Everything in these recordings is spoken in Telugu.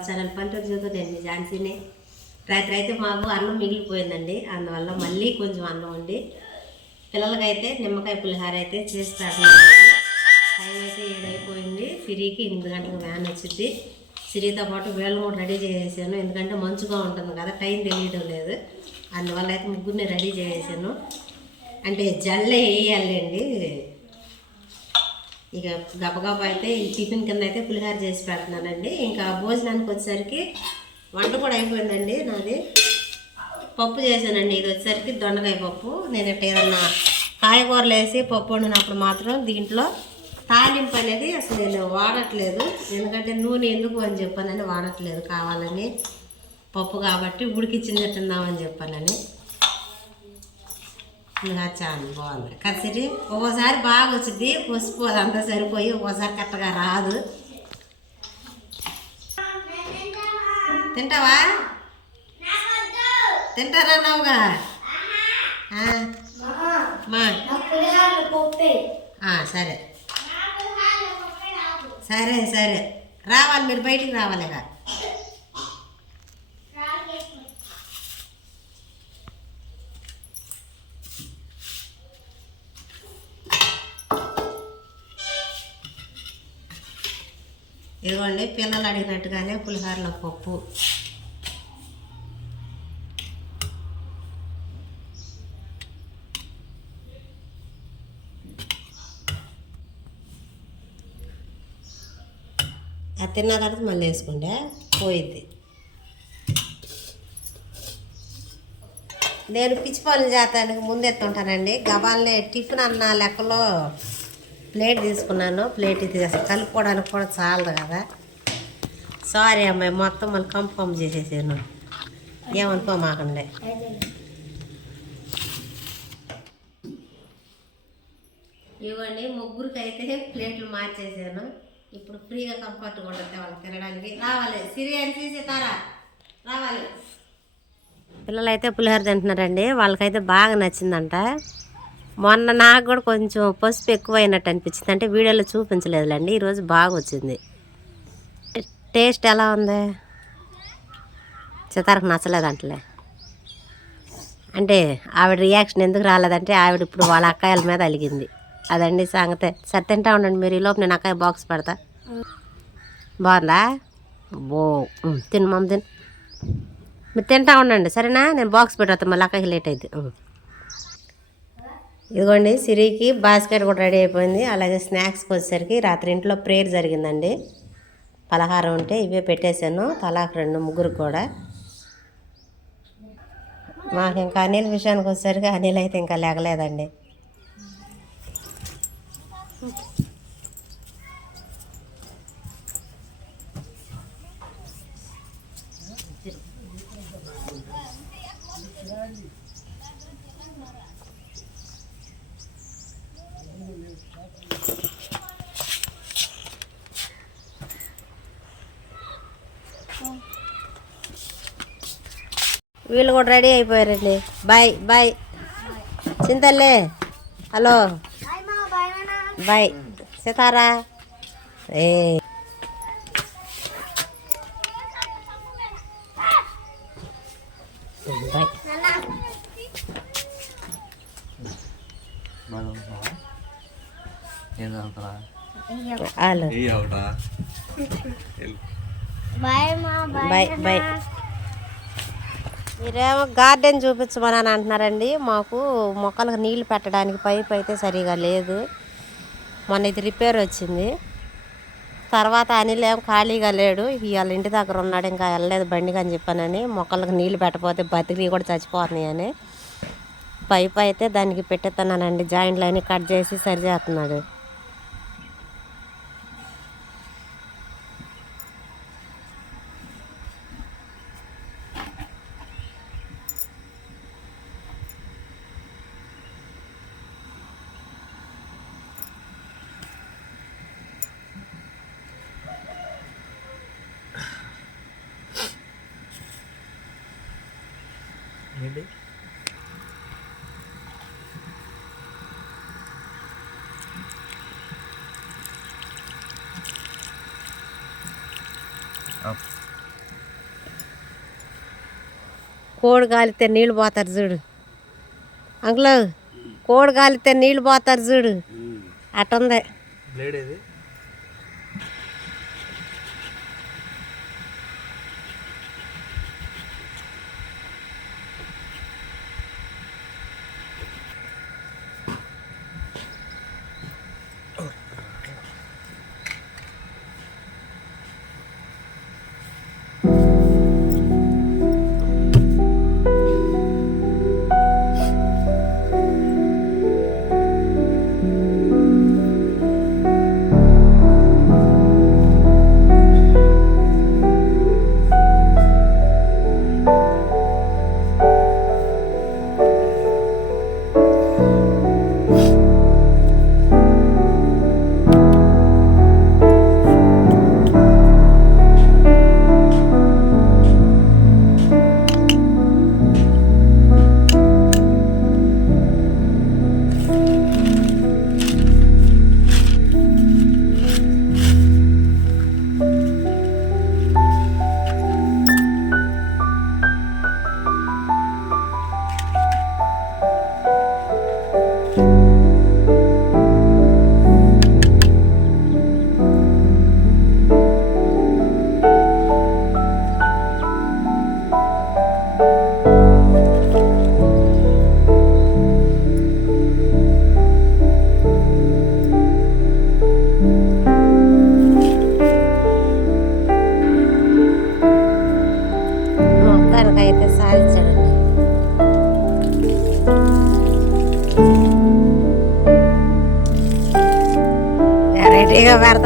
అవర్ ఛానల్ పల్లెటూరు చూద్దాం నేను మీ ఝాన్సీని రాత్రి అయితే మాకు అన్నం మిగిలిపోయిందండి. అందువల్ల మళ్ళీ కొంచెం అన్నం ఉండి పిల్లలకైతే నిమ్మకాయ పులిహార అయితే చేసి టైం అయితే ఏడైపోయింది. సిరికి ఎనిమిది గంటలకు వ్యాన్ వచ్చింది సిరితో పాటు వేళ్ళు కూడా రెడీ చేసేసాను. ఎందుకంటే మంచుగా ఉంటుంది కదా టైం తెలియడం లేదు. అందువల్ల అయితే ముగ్గురిని రెడీ చేసేసాను. అంటే జల్లే వేయాలండి ఇక గబగబా అయితే ఈ టిఫిన్ కింద అయితే పులిహార చేసి పెడుతున్నానండి. ఇంకా భోజనానికి వచ్చేసరికి వంట కూడా అయిపోయిందండి నాది. పప్పు చేశానండి. ఇది వచ్చేసరికి దొండకాయ పప్పు. నేను ఇట్ట ఏదన్నా కాయగూరలు వేసి పప్పు వండినప్పుడు మాత్రం దీంట్లో తాలింపు అనేది అసలు నేను వాడట్లేదు. ఎందుకంటే నూనె ఎందుకు అని చెప్పానని వాడట్లేదు కావాలని. పప్పు కాబట్టి ఉడికిచ్చింది తిందామని చెప్పానని. ఇంకా చాలా బాగుంది కచ్చరి ఒక్కోసారి బాగా వచ్చింది పసుపు అదంతా సరిపోయి ఒక్కోసారి కరెక్ట్గా రాదు. తింటావా? తింటారన్నావుగా ఆ, మా. సరే. సరే సరే. రావాలి మీరు బయటికి రావాలిగా. ఇదిగోండి పిల్లలు అడిగినట్టుగానే పులిహోరల పప్పు. అది తిన్న తర్వాత మళ్ళీ వేసుకుంటే పోయిద్ది. నేను పిచ్చి పనులు చేస్తానికి ముందెత్తుంటానండి గబాల్ని టిఫిన్ అన్న లెక్కలో ప్లేట్ తీసుకున్నాను. ప్లేట్ ఇది అసలు కలుపుకోవడానికి కూడా చాలదు కదా. సారీ అమ్మాయి మొత్తం మళ్ళీ కంఫర్మ్ చేసేసాను. ఏమనుకో మాకండి ఇవ్వండి ముగ్గురికి అయితే ప్లేట్లు మార్చేసాను. ఇప్పుడు ఫ్రీగా కంఫర్ట్గా ఉంటుంది వాళ్ళు తినడానికి. రావాలి. సిరి అని తీసేతారా రావాలి. పిల్లలైతే పులిహోర తింటున్నారండి. వాళ్ళకైతే బాగా నచ్చిందంట. మొన్న నాకు కూడా కొంచెం పసుపు ఎక్కువైనట్టు అనిపించింది. అంటే వీడియోలో చూపించలేదులేండి. ఈరోజు బాగా వచ్చింది టేస్ట్ ఎలా ఉంది? చితారకు నచ్చలేదంటలే. అంటే ఆవిడ రియాక్షన్ ఎందుకు రాలేదంటే ఆవిడ ఇప్పుడు వాళ్ళ అక్కాయల మీద అలిగింది. అదండి సంగతే. సరే తింటా ఉండండి మీరు. ఈలోపు నేను అక్కాయ బాక్స్ పెడతా. బాగుందా? బో. తిను మమ్మ తిను. మీరు తింటా ఉండండి. సరేనా? నేను బాక్స్ పెడతా. మళ్ళీ అక్కకి లేట్ అయింది ఇదిగోండి సిరికి బాస్కెట్ కూడా రెడీ అయిపోయింది. అలాగే స్నాక్స్కి వచ్చేసరికి రాత్రి ఇంట్లో ప్రేయర్ జరిగిందండి. పలహారం ఉంటే ఇవే పెట్టేశాను. తలాకు రెండు ముగ్గురు కూడా. మాకు ఇంకా అనిల్ విషయానికి వచ్చేసరికి అనిల్ అయితే ఇంకా లేగలేదండి. వీళ్ళు కూడా రెడీ అయిపోయారండి. బాయ్ బాయ్ చింతల్లే హలో. బాయ్ సితారా. ఏ. బాయ్ ఏం చదువుతారా వాళ్ళు ఏ అవుతా బాయ్ మా బాయ్ బాయ్ మీరేమో గార్డెన్ చూపించమని అని అంటున్నారండి. మాకు మొక్కలకు నీళ్ళు పెట్టడానికి పైప్ అయితే సరిగా లేదు. మొన్న ఇది రిపేర్ వచ్చింది. తర్వాత అనిల్ ఏం ఖాళీగా లేడు. ఇవాళ ఇంటి దగ్గర ఉన్నాడు. ఇంకా వెళ్ళలేదు బండికి అని చెప్పానని. మొక్కలకు నీళ్ళు పెట్టకపోతే బతికి కూడా చచ్చిపోతున్నాయి అని. పైప్ అయితే దానికి పెట్టేస్తున్నానండి జాయింట్లు అన్నీ కట్ చేసి సరి చేస్తున్నాడు ఏంటి? కోడి కాలితే నీళ్ళు పోతారు చూడు. అంకుల్ కోడి కాలితే నీళ్ళు పోతారు చూడు. అట్టుంది. బ్లేడ్ ఏది?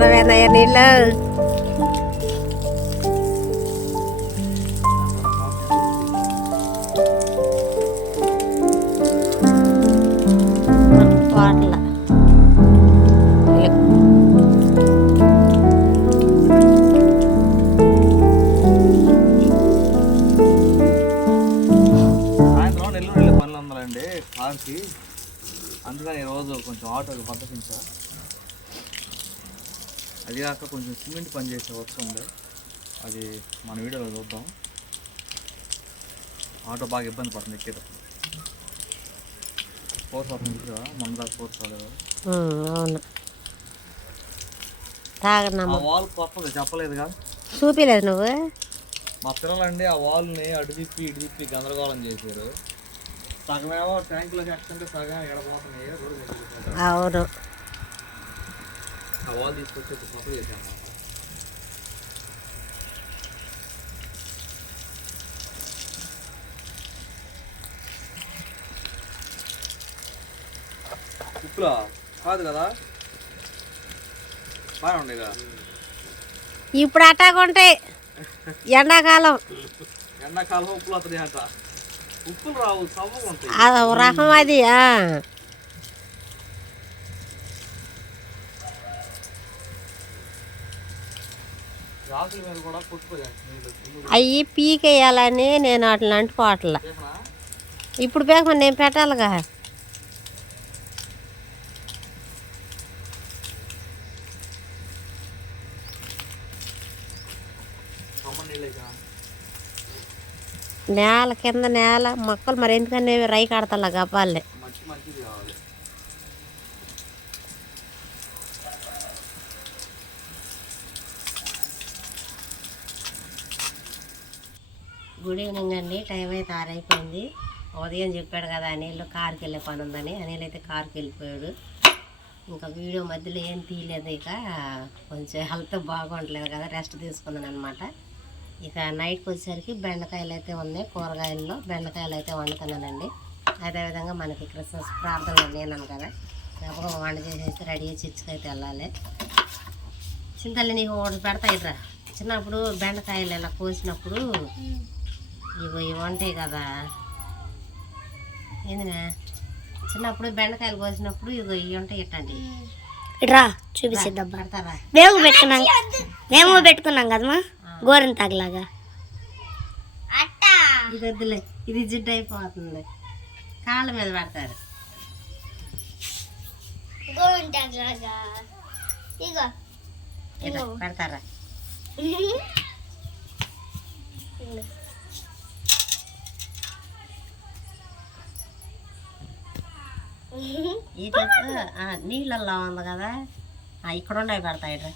వెరైటీగా పెడతావేనయ్య నీళ్ళు. అందుకని ఈరోజు కొంచెం ఆటోకి పద్ధతించా అది కాక కొంచెం సిమెంట్ పని చేసే వర్క్ ఉంది అది మన వీడియోలో చూద్దాం. ఆటో బాగా ఇబ్బంది పడుతుంది ఎక్కేటప్పుడు. ఫోర్స్ అవుతుంది కదా మన దాకా ఫోర్స్ అవ్వలేదు అవును. తాగనమ్మ ఆ వాల్ కొత్తది చెప్పలేదుగా చూపిలేదు నువ్వు. మా పిల్లలండి ఆ వాల్ని అటు తిప్పి ఇటు తిప్పి గందరగోళం చేశారు. సగమేమో ట్యాంకులోకి ఎక్కంటే సగం ఎడబోతున్నాయి. అవును. ఆ వాల్ తీసుకొచ్చి ఇప్పుడు కొత్తగా చేశాను అన్నమాట ఉప్పులా? కాదు కదా? బాగా ఉండే కదా? ఇప్పుడు అట్టాగుంటాయి ఎండాకాలం. ఎండాకాలం ఉప్పులు వస్తుంది అంట. ఉప్పులు రావు సవ్వగా ఉంటాయి. రకం అది ఆ. ఈ ఆకుల మీద కూడా కొట్టుకోయాలి నీళ్ళు దుమ్ము అవి పీకేయాలని నేను వాటిని అంటుకోవట్లే. ఇప్పుడు బేక నేను పెట్టాలిగా. నేల కింద నేల మొక్కలు మరి ఎందుకని రై కడతా గబ్బాలే మంచి మంచిది కావాలి గుడ్ ఈవినింగ్ అండి. టైం అయితే ఆరైపోయింది. ఉదయం చెప్పాడు కదా అనిల్ కారుకి వెళ్ళే పని ఉందని. అనిల్ అయితే కారుకి వెళ్ళిపోయాడు. ఇంకా వీడియో మధ్యలో ఏం తీయలేదు ఇక. కొంచెం హెల్త్ బాగుండలేదు కదా రెస్ట్ తీసుకున్నాను అనమాట ఇక నైట్కి వచ్చేసరికి బెండకాయలు అయితే ఉన్నాయి. కూరగాయల్లో బెండకాయలు అయితే వండుతున్నానండి. అదేవిధంగా మనకి క్రిస్మస్ ప్రార్థనలు నేనాను కదా. గబగబా వంట చేసేసి రెడీ చర్చికి అయితే వెళ్ళాలి. చింతల్లి నీకు ఒకటి పెడతా ఇట్రా. చిన్నప్పుడు బెండకాయలు ఇలా కోసినప్పుడు ఇగో ఇవి ఉంటాయి కదా. ఏందినా? చిన్నప్పుడు బెండకాయలు కోసినప్పుడు ఇగో ఇవి ఉంటాయి ఇట్టండి. ఇట్రా చూపించేద్దాం పెడతారా? మేము పెట్టుకున్నాం మేము పెట్టుకున్నాం కదమ్మా గోరెన్ తాగలాగా. ఇది వద్దులే ఇది జిడ్డు అయిపోతుంది. కాళ్ళ మీద పెడతారు. పెడతారా? ఆ, నీళ్ళల్లో ఉంది కదా. ఇక్కడ ఉండవి పెడతాయి రా.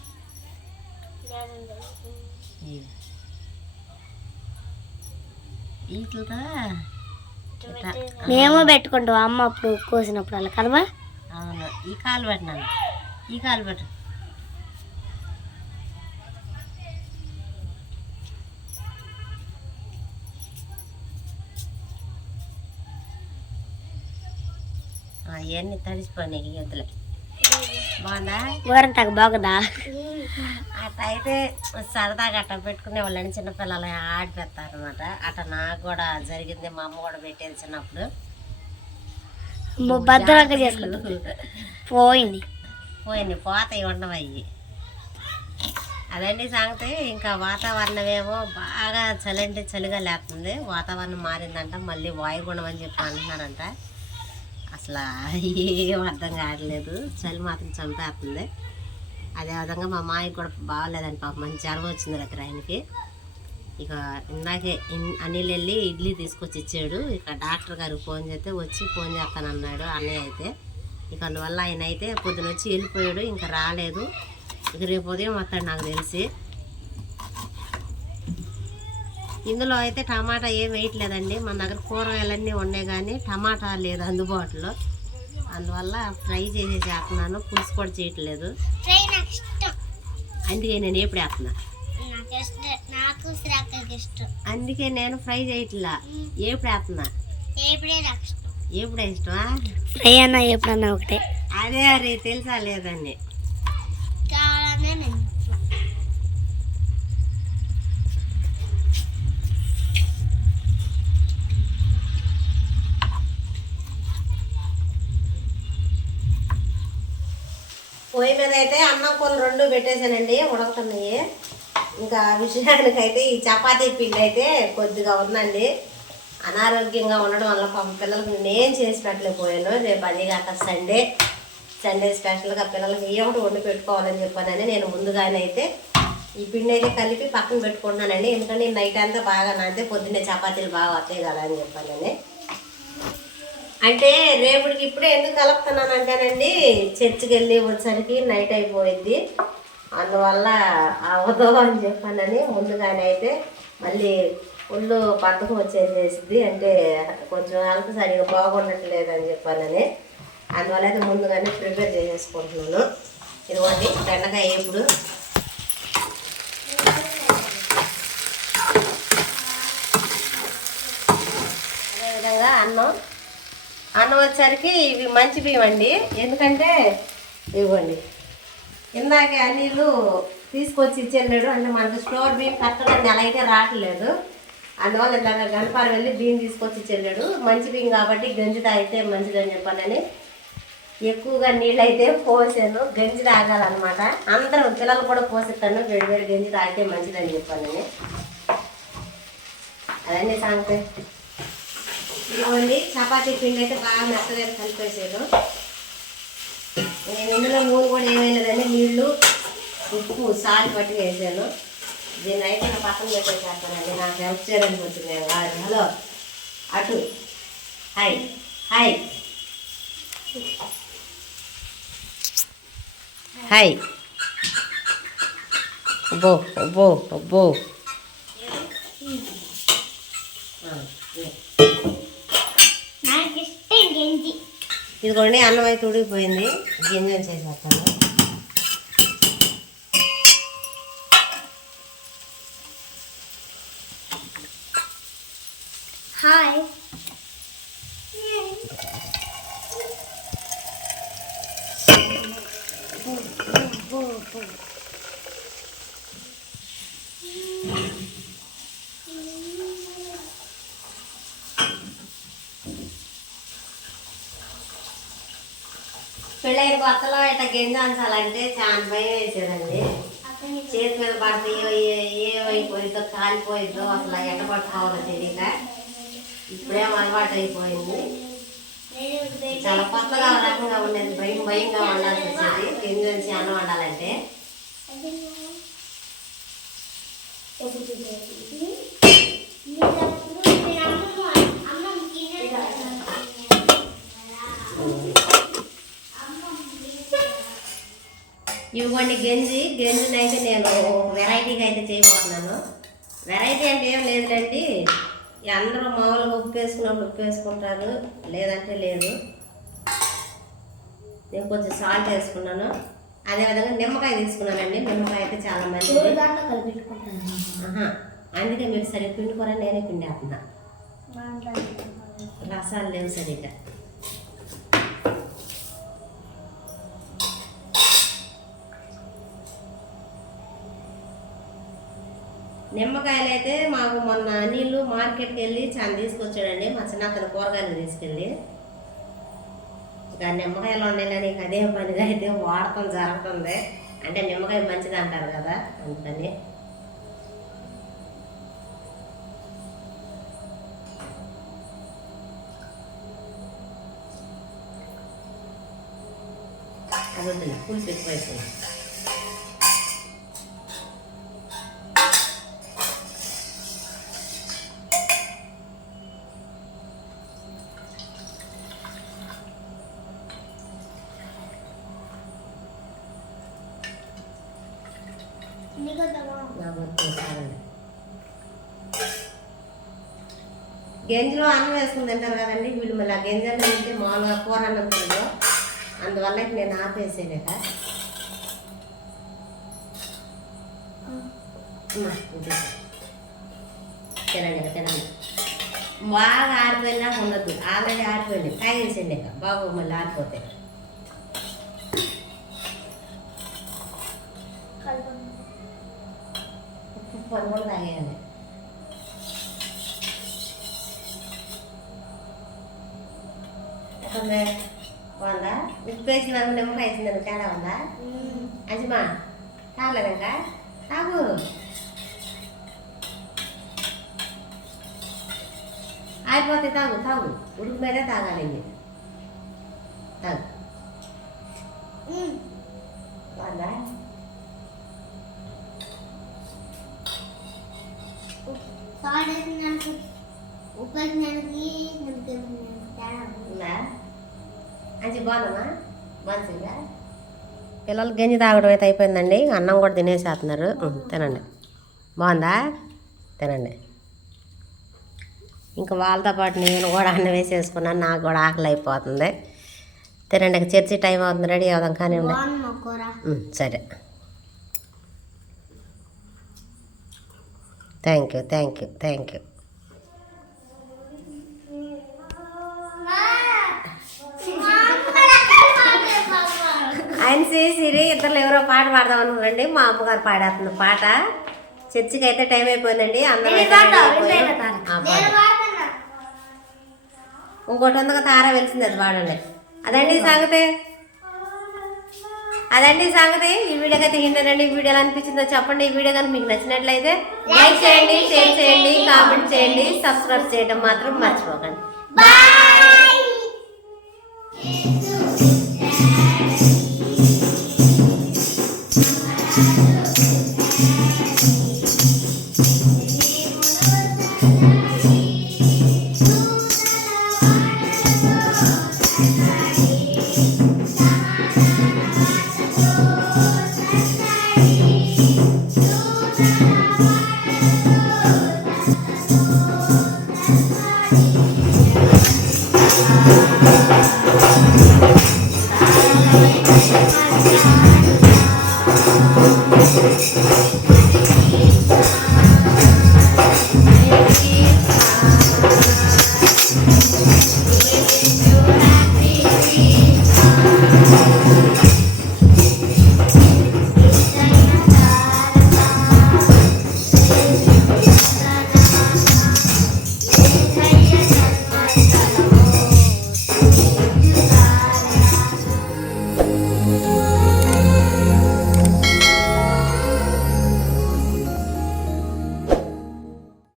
వీటితో మేము పెట్టుకుంటాం. అమ్మ అప్పుడు కోసినప్పుడు అలా కదమ్మా? అవును. ఈ కాలు పెట్టినాను. ఈ కాలు పెట్టు. ఆ, ఇవన్నీ తడిసిపోయినాయి ఈ వద్దులే బాగుందా? గోరంతాకు బాగుందా? అట్లా అయితే సరదాగా అట్ట పెట్టుకునే వాళ్ళని చిన్నపిల్లలు ఆడిపెడతారు అనమాట అట్ట నాకు కూడా జరిగింది మా అమ్మ కూడా పెట్టేది చిన్నప్పుడు. భద్రంగా పోయింది. పోయింది పోతాయి ఉండవయ్యి అదండి సంగతి. ఇంకా వాతావరణం ఏమో బాగా చలి అంటే చలిగా లేస్తుంది వాతావరణం మారిందంట మళ్ళీ వాయుగుణం అని చెప్పి అంటున్నారంట. అసలు ఏం అర్థం కావట్లేదు. చలి మాత్రం చంపేస్తుంది అదేవిధంగా మా మాయకి కూడా బాగోలేదని పాప. మంచి జ్వరం వచ్చింది రాత్రి ఆయనకి. ఇక ఇందాకే అనిల్ వెళ్ళి ఇడ్లీ తీసుకొచ్చి ఇచ్చాడు. ఇక డాక్టర్ గారికి ఫోన్ చేస్తే వచ్చి ఫోన్ చేస్తానన్నాడు అన్నయ్య అయితే. ఇక అందువల్ల ఆయన అయితే పొద్దున వచ్చి వెళ్ళిపోయాడు. ఇంకా రాలేదు. ఇక రేపు ఉదయం వస్తాడు నాకు తెలిసి. ఇందులో అయితే టమాటా ఏం వేయట్లేదండి. మన దగ్గర కూరగాయలన్నీ ఉన్నాయి కానీ టమాటా లేదు అందుబాటులో. అందువల్ల ఫ్రై చేసి చేస్తున్నాను పులుసు కూడా చేయట్లేదు. అందుకే నేను ఎప్పుడు వేస్తున్నా. నాకు శ్రాకకి ఇష్టం. అందుకే నేను ఫ్రై చేయట్లా. ఎప్పుడు వేస్తున్నా? ఎప్పుడే నాకు ఇష్టం. ఎప్పుడే ఇష్టమా? ఫ్రై అన్నా ఎప్పుడన్నా ఒకటే. అదే అరే తెలుసా లేదండి కావాలనే నేను పొయ్యి మీద అయితే అన్నం కూరలు రెండు పెట్టేశానండి ఉడకుతున్నాయి. ఇంకా విషయానికి అయితే ఈ చపాతీ పిండి అయితే కొద్దిగా ఉందండి. అనారోగ్యంగా ఉండడం వల్ల పాపం పిల్లలకు నేను చేసి పెట్టలేకపోయాను రేపు అది కాక సండే సండే స్పెషల్గా పిల్లలకి ఏ ఒకటి వండి పెట్టుకోవాలని చెప్పానని నేను ముందుగానే అయితే ఈ పిండి అయితే కలిపి పక్కన పెట్టుకుంటున్నానండి. ఎందుకంటే నైట్ అంతా బాగా నానితే పొద్దున్నే చపాతీలు బాగా వస్తాయి కదా అని చెప్పానని. అంటే రేపటికి ఇప్పుడే ఎందుకు కలుపుతున్నాను అంటేనండి చర్చికి వెళ్ళి వచ్చరికి నైట్ అయిపోయింది అందువల్ల అవ్వదు అని చెప్పానని ముందుగానే అయితే మళ్ళీ ఒళ్ళు పక్కకు వచ్చేసేసింది అంటే కొంచెం హెల్త్ సరిగా బాగుండట్లేదు అని చెప్పానని. అందువల్ల అయితే ముందుగానే ప్రిపేర్ చేసేసుకుంటున్నాను. ఇదిగోండి బెండకాయ ఇప్పుడు అదేవిధంగా అన్నం అన్నం వచ్చేసరికి ఇవి మంచి బియ్యం అండి. ఎందుకంటే ఇవ్వండి. ఇందాకే అన్నీళ్ళు తీసుకొచ్చి ఇచ్చేళ్ళాడు అంటే మనకు స్టోర్ బియ్యం కరెక్ట్గా నెల అయితే రావట్లేదు. అందువల్ల ఇందాక గణపాలు వెళ్ళి బియ్యం తీసుకొచ్చి ఇచ్చేళ్ళాడు మంచి బియ్యం కాబట్టి గంజి తాగితే మంచిదని చెప్పానని ఎక్కువగా నీళ్ళు అయితే పోసాను. గంజి తాగాలన్నమాట. అందరూ పిల్లలు కూడా పోసిస్తాను. వేడి వేడి గంజి తాగితే మంచిదని చెప్పానని అదండి సంగతి ఇదిగోండి చపాతీ పిండి అయితే బాగా మెత్తగా కలిపేసాను నేను ఇందులో నూనె కూడా ఏమైనదండి నీళ్ళు ఉప్పు సాల్ పట్టి వేసాను. దీన్ని అయితే నా పక్కన పెట్టేసేస్తానండి నాకు హెల్ప్ చేయడానికి వచ్చింది కాదు. హలో అటు హాయ్ హాయ్ హాయ్ అబ్బో అబ్బో అబ్బో ఆ, ఇదే. నాకు ఇష్టం గంజి ఇదిగోండి అన్నం అయితే ఉడికిపోయింది. గింజలు చేసేస్తాను? హాయ్ ఏం దాంచాలంటే అంచాలంటే చాలా భయం వేసేదండి. చేతి మీద పడతాయో ఏ- ఏమైపోయిందో కాలిపోయిందో అసలు ఎట్ట పట్టుకోవాలో తెలియక ఇప్పుడేం అలవాటు అయిపోయింది. చాలా కొత్తగా రకంగా ఉండేది. భయం భయంగా ఉండాల్సి వచ్చేది గింజ నుంచి అన్నం వండాలంటే ఇవ్వండి గంజి. గంజిని అయితే నేను వెరైటీగా అయితే చేయబోతున్నాను. వెరైటీ అంటే ఏం లేదులేండి. అందరూ మామూలుగా ఉప్పు వేసుకున్నప్పుడు ఉప్పు వేసుకుంటారు లేదంటే లేదు. నేను కొంచెం సాల్ట్ వేసుకున్నాను. అదేవిధంగా నిమ్మకాయ తీసుకున్నానండి. నిమ్మకాయ అయితే చాలా మంచిది. అందుకే మీరు సరిగ్గా పిండుకోరా నేనే పిండేస్తున్నా. రసాలు లేవు సరిగ్గా. నిమ్మకాయలు అయితే మాకు మొన్న నీళ్ళు మార్కెట్కి వెళ్ళి చాలా తీసుకొచ్చాడండి. మా చిన్న అతను కూరగాయలు తీసుకెళ్ళి. ఇక నిమ్మకాయలు ఉండాలని నీకు అదే పనిగా అయితే వాడటం జరుగుతుంది. అంటే నిమ్మకాయ మంచిది అంటారు కదా అందుకని. అది వద్దులే పులుసు గంజిలో అన్నం వేసుకుని తింటారు కదండి. వీళ్ళు మళ్ళీ ఆ గంజి అన్నం తింటే మామూలుగా కూర అన్నం తినదు అందువల్ల నేను ఆపేసేలేక ఇది. తినండి తినండి. బాగా ఆరిపోయినా ఉండద్దు. ఆల్రెడీ ఆరిపోయింది. తాగేసేయండి ఇక. బాబు మళ్ళీ ఆరిపోతే. ఉప్పు పని కూడా తాగేయాలి ఎట్లుంది? బాగుందా? ఉప్పు వేసినాక నిమ్మకాయ వేసిందని తేడా ఉందా? అజిమా తాగలేదు? ఇంకా తాగు. ఆరిపోతే తాగు తాగు. ఉడుకు మీదే తాగాలి తాగు బాగుందా ఉందా అంచి బాగుందమ్మా బాగుందా పిల్లలు గంజి తాగడం అయితే అయిపోయిందండి. అన్నం కూడా తినేసేస్తున్నారు. తినండి. బాగుందా? తినండి. ఇంకా వాళ్ళతో పాటు నేను కూడా అన్నం వేసేసుకున్నాను నాకు కూడా ఆకలి అయిపోతుంది. తినండి. ఇక చర్చి టైం అవుతుంది. రెడీ అవుదాం. కానీ సరే. Thank you thank you thank you ఆయనసి Siri ఇద్దరు ఎవరో పాట పాడదాం అనుకున్నారండి మా అమ్మగారు పాడేస్తుంది పాట. చర్చికి అయితే టైం అయిపోయిందండి అందరూ. ఇంకోటి ఉందిగా తార వెలిసింది అది పాడండి. అదండి సంగతి. అదండి సంగతి. ఈ వీడియోకి అయితే ఏంటండి ఈ వీడియో అనిపించిందో చెప్పండి. ఈ వీడియో కానీ మీకు నచ్చినట్లయితే లైక్ చేయండి షేర్ చేయండి కామెంట్ చేయండి సబ్స్క్రైబ్ చేయడం మాత్రం మర్చిపోకండి. Thank Thank